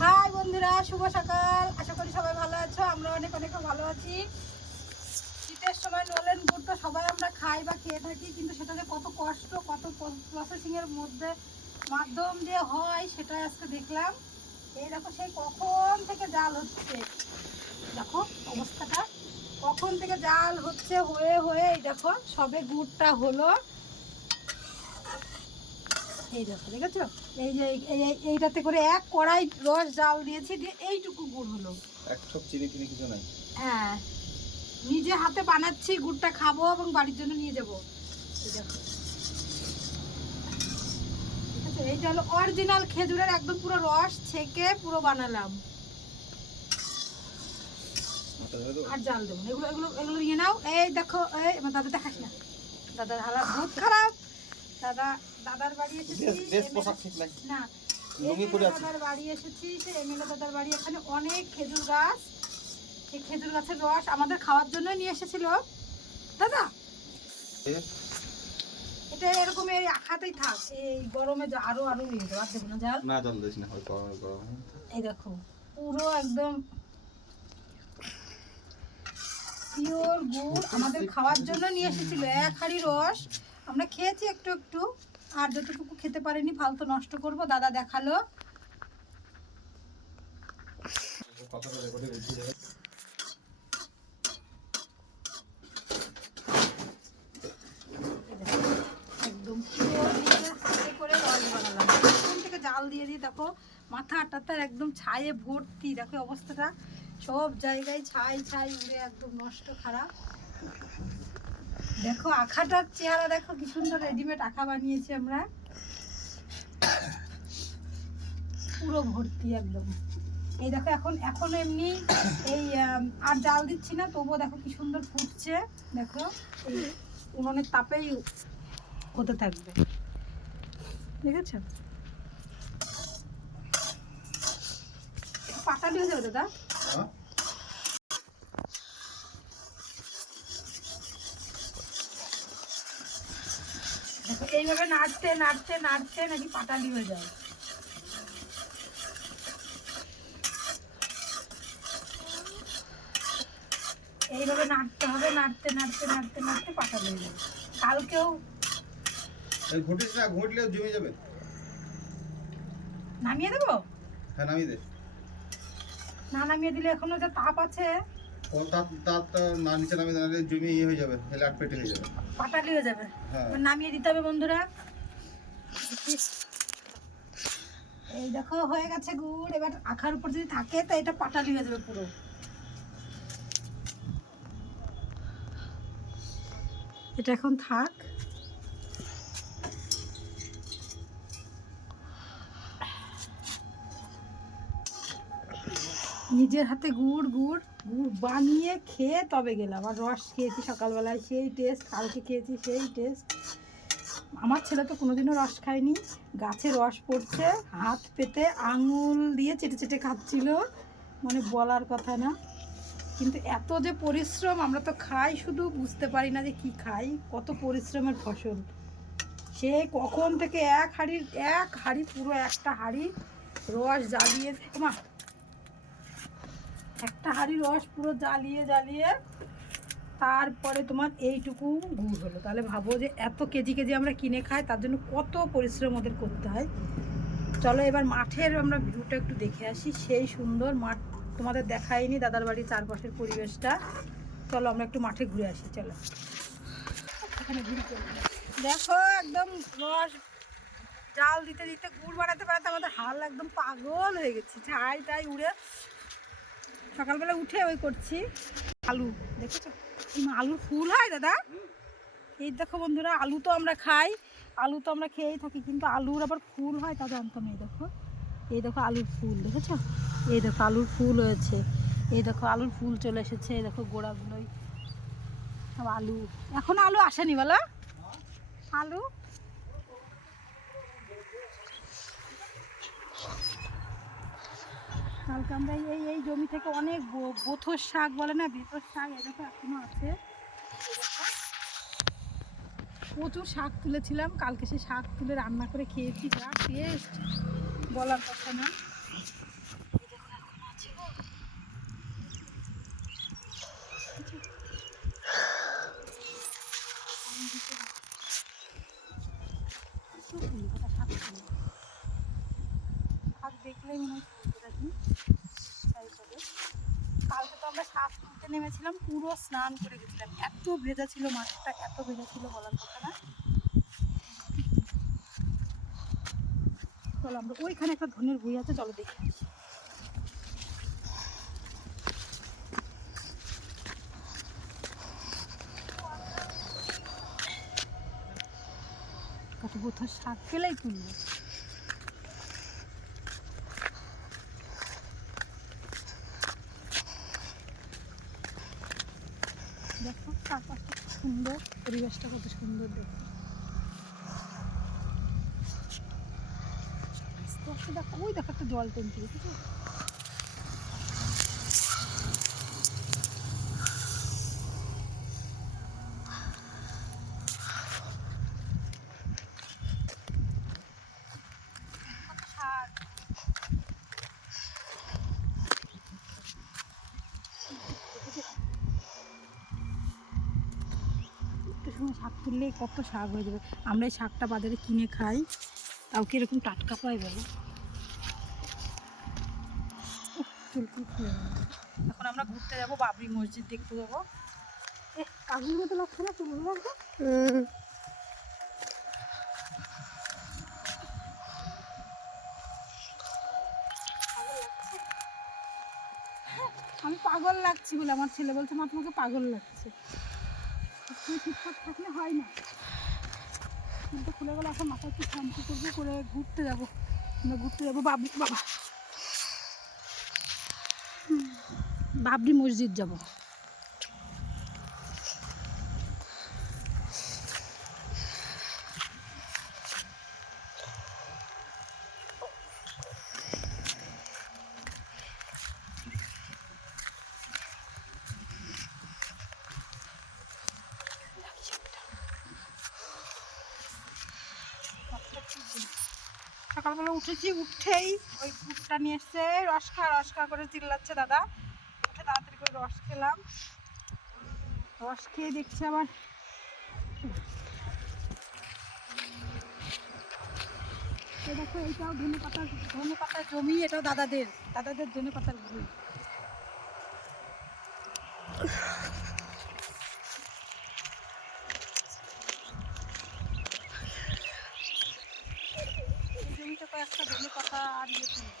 High বন্ধুরা, শুভ সকাল। আশা করি সবাই ভালো আছো। আমরা অনেক অনেক ভালো আছি। শীতের সময় নলেন গুড় তো সবাই আমরা খাই বা খেয়ে থাকি, কিন্তু সেটা যে কত কষ্ট, কত প্রসেসিং এর মধ্যে মাধ্যম দিয়ে হয় সেটাই আজকে দেখলাম। এই দেখো, সেই কখন থেকে জাল হচ্ছে, দেখো অবস্থাটা, কখন থেকে জাল হচ্ছে, হয়ে হয়ে এই দেখো সবে গুড়টা হলো। এই দেখো, দেখেছো? এই যে এইটাতে করে এক কড়াই রস জাল দিয়েছি, দিয়ে এইটুকু গুড় হলো। এক ঠোপ চিনি টিনি কিছু নাই। হ্যাঁ, নিজে হাতে বানাচ্ছি, গুড়টা খাবো এবং বাড়ির জন্য নিয়ে যাবো। এই দেখো, ঠিক আছে? এইটা হলো অরিজিনাল খেজুরের একদম পুরো রস ছেঁকে পুরো বানালাম। আর জাল দেবো না। এগুলো এগুলো এগুলো নিয়ে নাও। এই দেখো, এই আমার দাদা দেখাস না, দাদার হালাত বহুত খারাপ। দাদার বাড়ি এসেছি না, দাদার বাড়ি এসেছি, সে এমএলএ দাদার বাড়ি। এখানে অনেক খেজুর গাছ, সেই খেজুর গাছের রস আমাদের খাওয়ার জন্য নিয়ে এসেছিল দাদা। এটা এরকম এই আখাতেই থাক, এই গরমে আরো আরো নিয়ে যাবো। আর দেবো না জাল, না জাল দিস না, হয়তো গরম। এই দেখো পুরো একদম পিওর গুড় আমাদের খাওয়ার জন্য নিয়ে এসেছিল। এক হাঁড়ি রস আমরা খেয়েছি একটু একটু, আর যতটুকু খেতে পারিনি ফালতু নষ্ট করব। দাদা দেখালো। একদম পিওর হাতে করে রস বানালাম। প্রথম থেকে জাল দিয়ে দিয়ে দেখো মাথা টাথার একদম ছায়ে ভর্তি। দেখো অবস্থাটা, সব জায়গায় ছাই ছাই উড়ে একদম নষ্ট, খারাপ। দেখো আখাটার চেহারা, দেখো কি সুন্দর রেডিমেড আখা বানিয়েছি আমরা, পুরো ভর্তি একদম। এই দেখো এখন এখন এমনি এই আর জাল দিচ্ছি না, তবুও দেখো কি সুন্দর ফুটছে। দেখো এই উনুনের তাপেই হতে থাকবে, দেখেছো? পাটালি হয়ে যাবে দাদা। দেখো এইভাবে নাড়তে নাড়তে নাড়তে নাকি পাটালি হয়ে যায়। এইভাবে নাড়তে হবে, নাড়তে নাড়তে নাড়তে নাড়তে পাটালি হয়ে যাবে। কালকেও ঘটিস না, ঘটলেও জমে যাবে। নামিয়ে দেবো? হ্যাঁ নামিয়ে দে। না নামিয়ে দিলে এখনো যে তাপ আছে, ও তাত না নিচে নামিয়ে দিলে জমি ইয়ে হয়ে যাবে, হেলে আটপেটে হয়ে যাবে, পাটালি হয়ে যাবে। হ্যাঁ নামিয়ে দিতে হবে বন্ধুরা। এই দেখো হয়ে গেছে গুড়। এবার আখার উপর যদি থাকে তো এটা পাটালি হয়ে যাবে পুরো। এটা এখন থাক। নিজের হাতে গুড় গুড় গুড় বানিয়ে খেয়ে তবে গেলাম। আর রস খেয়েছি সকালবেলায়, সেই টেস্ট। কালকে খেয়েছি সেই টেস্ট। আমার ছেলে তো কোনোদিনও রস খায়নি। গাছে রস পড়ছে, হাত পেতে আঙুল দিয়ে চেটে চেটে খাচ্ছিল, মানে বলার কথা না। কিন্তু এত যে পরিশ্রম, আমরা তো খাই শুধু, বুঝতে পারি না যে কি খাই, কত পরিশ্রমের ফসল। সে কখন থেকে এক হাঁড়ি পুরো একটা হাঁড়ি রস জ্বালিয়ে, মা একটা হাঁড়ি রস পুরো জ্বালিয়ে জ্বালিয়ে তারপরে তোমার এইটুকু গুড় হলো। তাহলে ভাবো যে এত কেজি কেজি আমরা কিনে খাই, তার জন্য কত পরিশ্রম ওদের করতে হয়। চলো এবার মাঠের আমরা ভিউটা একটু দেখে আসি। সেই সুন্দর মাঠ তোমাদের দেখাইনি, দাদার বাড়ির চারপাশের পরিবেশটা। চলো আমরা একটু মাঠে ঘুরে আসি। চলো এখানে ঘুরে চলো। দেখো একদম রস জাল দিতে দিতে গুড় বানাতে বানাতে আমাদের হাল একদম পাগল হয়ে গেছে, ছাই টাই উড়ে। সকালবেলা উঠে ওই করছি আলু, দেখেছো আলুর ফুল হয় দাদা? এই দেখো বন্ধুরা, আলু তো আমরা খাই, আলু তো আমরা খেয়েই থাকি, কিন্তু আলুর আবার ফুল হয় তা জানতাম। এই দেখো আলুর ফুল, দেখেছো? এই দেখো আলুর ফুল হয়েছে, এই দেখো আলুর ফুল চলে এসেছে, এই দেখো গোড়াগুলোই সব আলু। এখন আলু আসেনি বলো? আলু কালকে আমরা এই জমি থেকে অনেক বোথর শাক বলে না, বেতর শাক, এই দেখো এখনো আছে। প্রচুর শাক তুলেছিলাম, কালকে সে শাক তুলে রান্না করে খেয়েছি, যা টেস্ট বলার কথা না। শাক দেখলেই মনে হয় কালকে তো আমরা শাক তুলতে নেমেছিলাম, পুরো স্নান করে গেছিলাম, এত ভেজা ছিল মাছটা, এত ভেজা ছিল বলার কথা না। চলো আমরা ওইখানে একটা ধনের বই আছে, চলো দেখি। কত কোথাও শাক পেলেই তুলবো। দেখো চারপাশটা কত সুন্দর, পরিবেশটা কত সুন্দর দেখো। আস্তে আস্তে দেখো, ওই দেখো একটা জল ট্যাঙ্কি, দেখেছো? কত শাক। একটু সময় শাক তুললেই কত শাক হয়ে যাবে। আমরা এই শাকটা বাজারে কিনে খাই, তাও কিরকম টাটকা পাই বলো। চুলকুল খুলে গেল। এখন আমরা ঘুরতে যাবো, বাবরি মসজিদ দেখতে যাবো। কাগজের মতো লাগছে না চুলগুলো লাগবে। আমি পাগল লাগছি বলে আমার ছেলে বলছে মা তোমাকে পাগল লাগছে। ঠিকঠাক থাকলে হয় না, কিন্তু খুলে গেলে এখন মাথায় একটু শ্যাম্পু করবো, করে ঘুরতে যাবো। আমরা ঘুরতে যাবো বাবরি মসজিদ যাবো। সকালবেলা উঠেছি, উঠেই ওই কুটটা নিয়ে এসছে, রস খা করে চিল্লাচ্ছে দাদা। উঠে তাড়াতাড়ি করে রস খেলাম, রস খেয়ে দেখছি আবার দেখো এইটাও ধনে পাতার জমি, এটাও দাদাদের ধনে পাতার ভুঁই। এই জমিটা কয়েকটা ধনে পাতা আর ইয়ে তুলবে।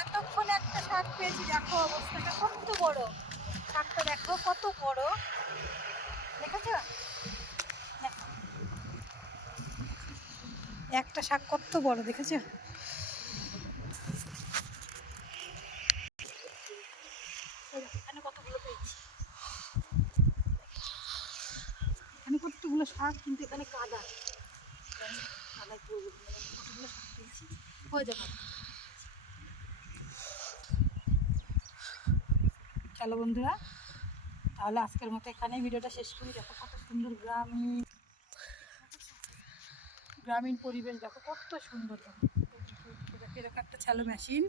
এতক্ষণে একটা শাক পেয়েছি, দেখো অবস্থাটা কত বড়, শাকটা দেখো কত বড়, দেখেছো? একটা শাক কত বড় দেখেছো? এখানে কতগুলো পেয়েছি, এখানে কতগুলো শাক, কিন্তু এখানে কাদা কতগুলো শাক পেয়েছি, হয়ে যাবে। চলো বন্ধুরা, তাহলে আজকের মতো এখানেই ভিডিওটা শেষ করি। দেখো কত সুন্দর গ্রামীণ পরিবেশ, দেখো কত সুন্দর। দেখো এরকম একটা ছেলো মেশিন,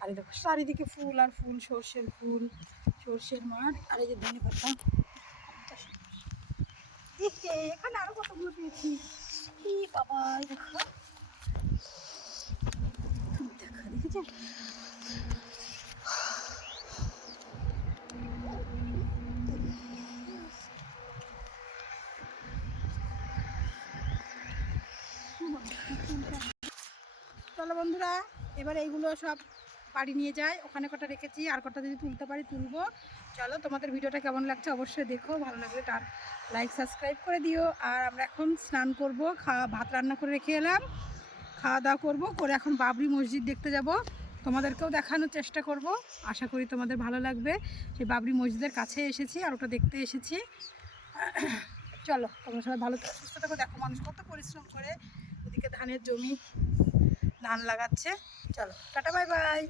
আর দেখো চারিদিকে ফুল আর ফুল, সর্ষের মাঠ, আর এই যে ধনে পাতা। এখানে আরো কতগুলো পেয়েছি, কি বাবা দেখো, দেখেছো? চলো বন্ধুরা, এবার এইগুলো সব বাড়ি নিয়ে যাই, ওখানে কটা রেখেছি, আর কটা যদি তুলতে পারি তুলবো। চলো, তোমাদের ভিডিওটা কেমন লাগছে অবশ্যই দেখো, ভালো লাগলে লাইক সাবস্ক্রাইব করে দিও। আর আমরা এখন স্নান করবো, ভাত রান্না করে রেখে এলাম, খাওয়া দাওয়া করবো, করে এখন বাবরি মসজিদ দেখতে যাব, তোমাদেরকেও দেখানোর চেষ্টা করব, আশা করি তোমাদের ভালো লাগবে। সেই বাবরি মসজিদের কাছে এসেছি আর ওটা দেখতে এসেছি। চলো, তোমরা সবাই ভালো সুস্থ থাকো। দেখো মানুষ কত পরিশ্রম করে ওদিকে ধানের জমি ধান লাগাচ্ছে। চলো টাটা, বাই বাই।